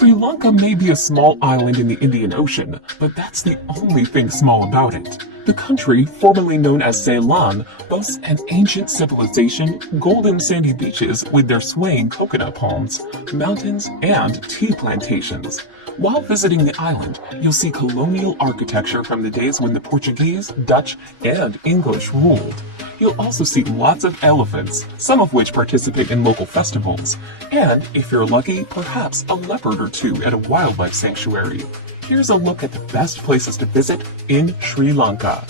Sri Lanka may be a small island in the Indian Ocean, but that's the only thing small about it. The country, formerly known as Ceylon, boasts an ancient civilization, golden sandy beaches with their swaying coconut palms, mountains, and tea plantations. While visiting the island, you'll see colonial architecture from the days when the Portuguese, Dutch, and English ruled. You'll also see lots of elephants, some of which participate in local festivals, and, if you're lucky, perhaps a leopard or two at a wildlife sanctuary. Here's a look at the best places to visit in Sri Lanka.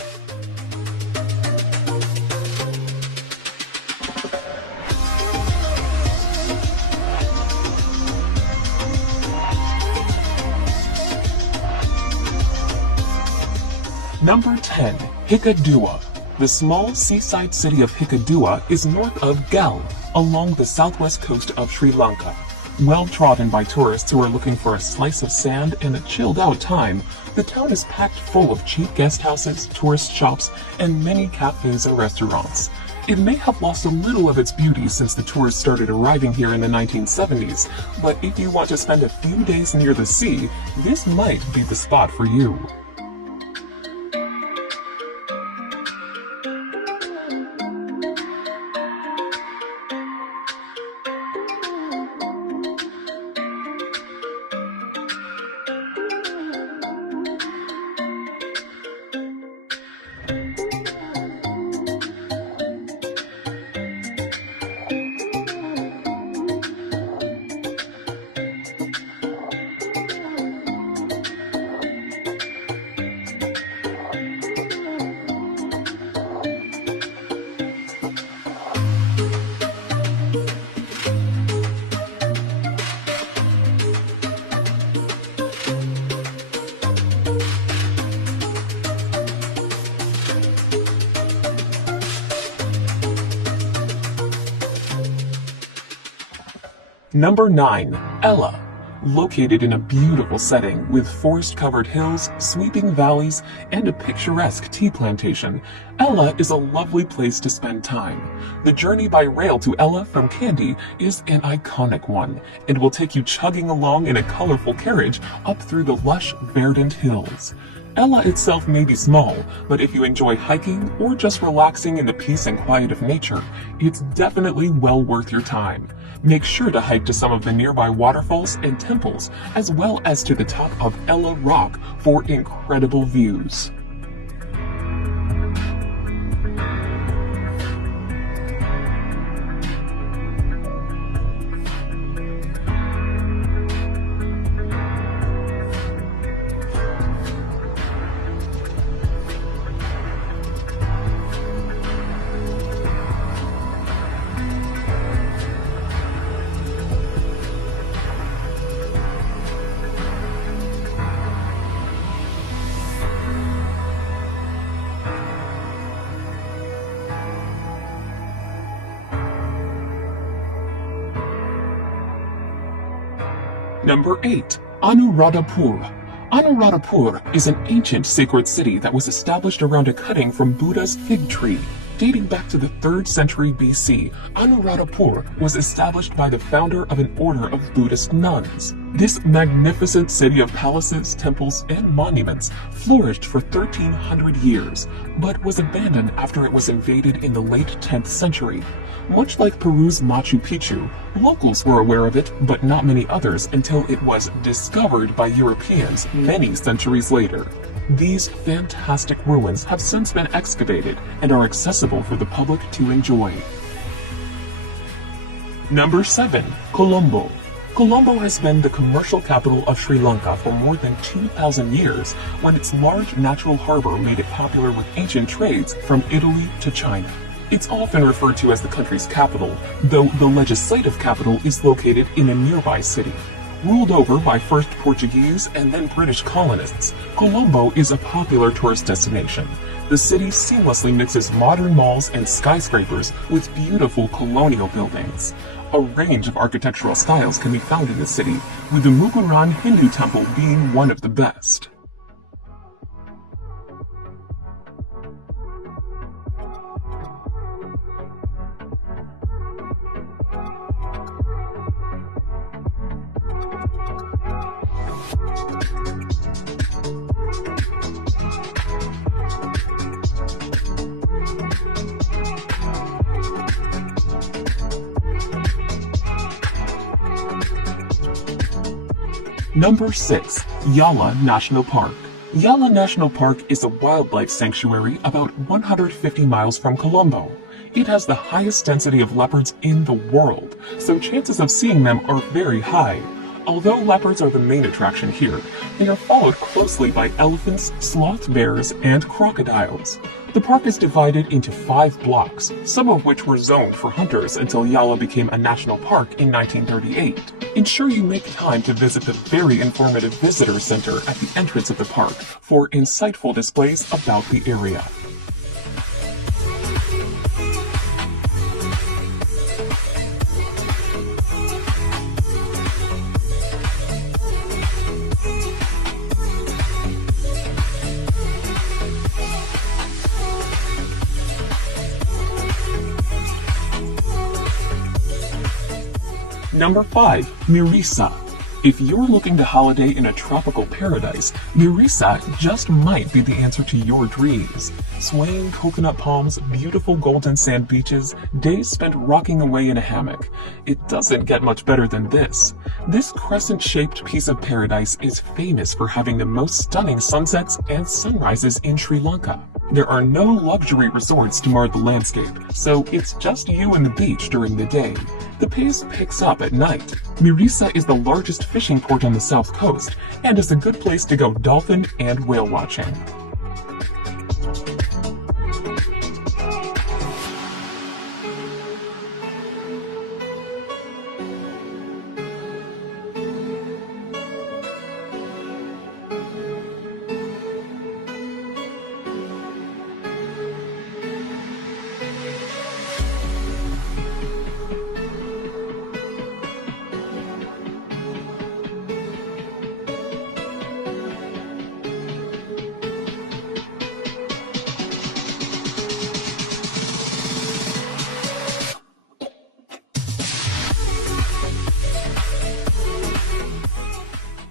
Number 10. Hikkaduwa. The small seaside city of Hikkaduwa is north of Galle, along the southwest coast of Sri Lanka. Well trodden by tourists who are looking for a slice of sand and a chilled out time, the town is packed full of cheap guest houses, tourist shops, and many cafes and restaurants. It may have lost a little of its beauty since the tourists started arriving here in the 1970s, but if you want to spend a few days near the sea, this might be the spot for you. Number 9. Ella. Located in a beautiful setting with forest-covered hills, sweeping valleys, and a picturesque tea plantation, Ella is a lovely place to spend time. The journey by rail to Ella from Kandy is an iconic one, and will take you chugging along in a colorful carriage up through the lush, verdant hills. Ella itself may be small, but if you enjoy hiking or just relaxing in the peace and quiet of nature, it's definitely well worth your time. Make sure to hike to some of the nearby waterfalls and temples, as well as to the top of Ella Rock for incredible views. Number 8. Anuradhapura. Anuradhapura is an ancient sacred city that was established around a cutting from Buddha's fig tree. Dating back to the 3rd century BC, Anuradhapura was established by the founder of an order of Buddhist nuns. This magnificent city of palaces, temples, and monuments flourished for 1,300 years, but was abandoned after it was invaded in the late 10th century. Much like Peru's Machu Picchu, locals were aware of it, but not many others until it was discovered by Europeans many centuries later. These fantastic ruins have since been excavated and are accessible for the public to enjoy. Number 7. Colombo. Colombo has been the commercial capital of Sri Lanka for more than 2,000 years, when its large natural harbor made it popular with ancient trades from Italy to China. It's often referred to as the country's capital, though the legislative capital is located in a nearby city. Ruled over by first Portuguese and then British colonists, Colombo is a popular tourist destination. The city seamlessly mixes modern malls and skyscrapers with beautiful colonial buildings. A range of architectural styles can be found in the city, with the Muguran Hindu temple being one of the best. Number 6. Yala National Park. Yala National Park is a wildlife sanctuary about 150 miles from Colombo. It has the highest density of leopards in the world, so chances of seeing them are very high. Although leopards are the main attraction here, they are followed closely by elephants, sloth bears, and crocodiles. The park is divided into 5 blocks, some of which were zoned for hunters until Yala became a national park in 1938. Ensure you make time to visit the very informative visitor center at the entrance of the park for insightful displays about the area. Number 5. Mirisa. If you're looking to holiday in a tropical paradise, Mirisa just might be the answer to your dreams. Swaying coconut palms, beautiful golden sand beaches, days spent rocking away in a hammock. It doesn't get much better than this. This crescent-shaped piece of paradise is famous for having the most stunning sunsets and sunrises in Sri Lanka. There are no luxury resorts to mar the landscape, so it's just you and the beach during the day. The pace picks up at night. Mirisa is the largest fishing port on the south coast and is a good place to go dolphin and whale watching.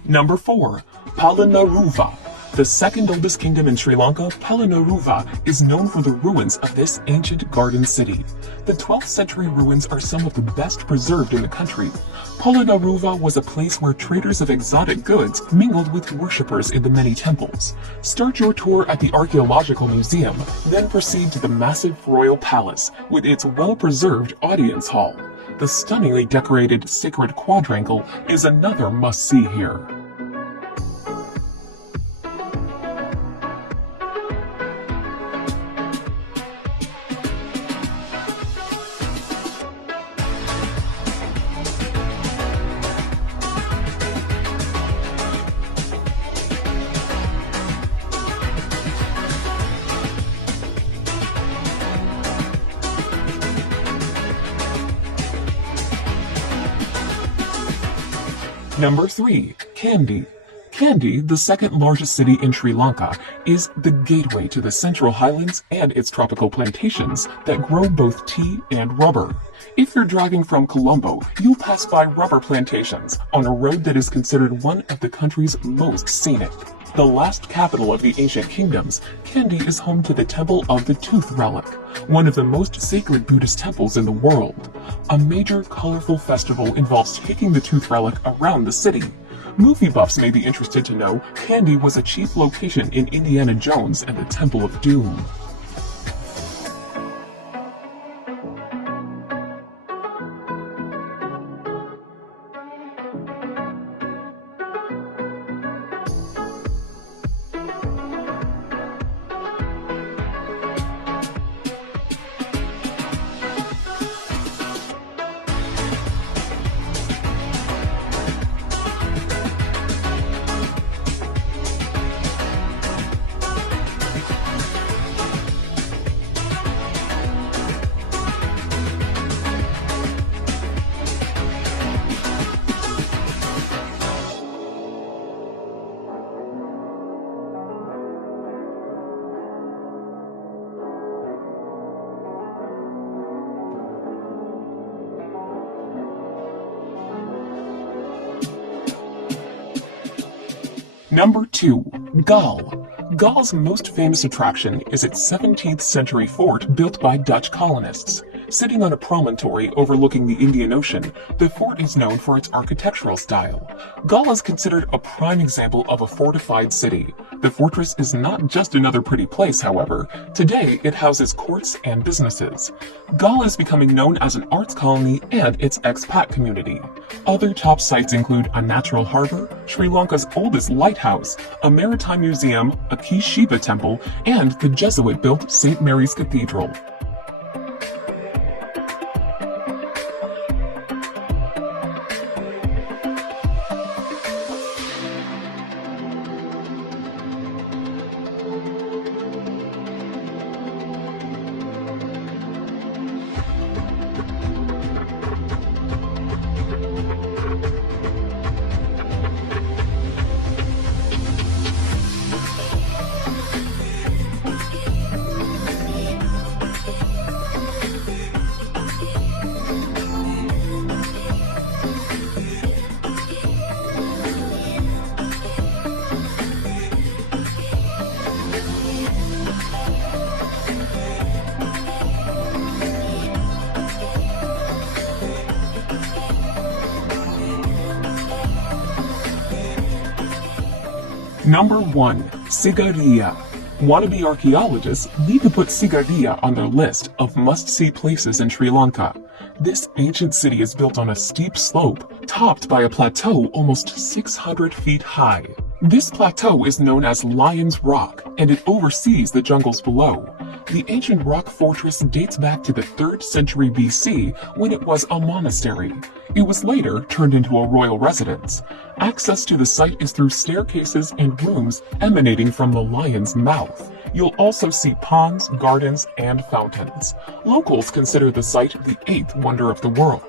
Number 4. Palanaruva. The second oldest kingdom in Sri Lanka, Palanaruva is known for the ruins of this ancient garden city. The 12th century ruins are some of the best preserved in the country. Palanaruva was a place where traders of exotic goods mingled with worshippers in the many temples. Start your tour at the Archaeological Museum, then proceed to the massive royal palace with its well-preserved audience hall. The stunningly decorated Sacred Quadrangle is another must-see here. Number 3. Kandy. Kandy, the second largest city in Sri Lanka, is the gateway to the Central Highlands and its tropical plantations that grow both tea and rubber. If you're driving from Colombo, you'll pass by rubber plantations on a road that is considered one of the country's most scenic. The last capital of the ancient kingdoms, Kandy is home to the Temple of the Tooth Relic, one of the most sacred Buddhist temples in the world. A major, colorful festival involves taking the Tooth Relic around the city. Movie buffs may be interested to know Kandy was a chief location in Indiana Jones and the Temple of Doom. Number 2. Galle. Galle's most famous attraction is its 17th century fort built by Dutch colonists. Sitting on a promontory overlooking the Indian Ocean, the fort is known for its architectural style. Galle is considered a prime example of a fortified city. The fortress is not just another pretty place, however. Today, it houses courts and businesses. Galle is becoming known as an arts colony and its expat community. Other top sites include a natural harbor, Sri Lanka's oldest lighthouse, a maritime museum, a key Shiva temple, and the Jesuit-built St. Mary's Cathedral. Number 1. Sigiriya. Wannabe archaeologists need to put Sigiriya on their list of must-see places in Sri Lanka. This ancient city is built on a steep slope, topped by a plateau almost 600 feet high. This plateau is known as Lion's Rock, and it oversees the jungles below. The ancient rock fortress dates back to the 3rd century BC when it was a monastery. It was later turned into a royal residence. Access to the site is through staircases and rooms emanating from the lion's mouth. You'll also see ponds, gardens, and fountains. Locals consider the site the 8th wonder of the world.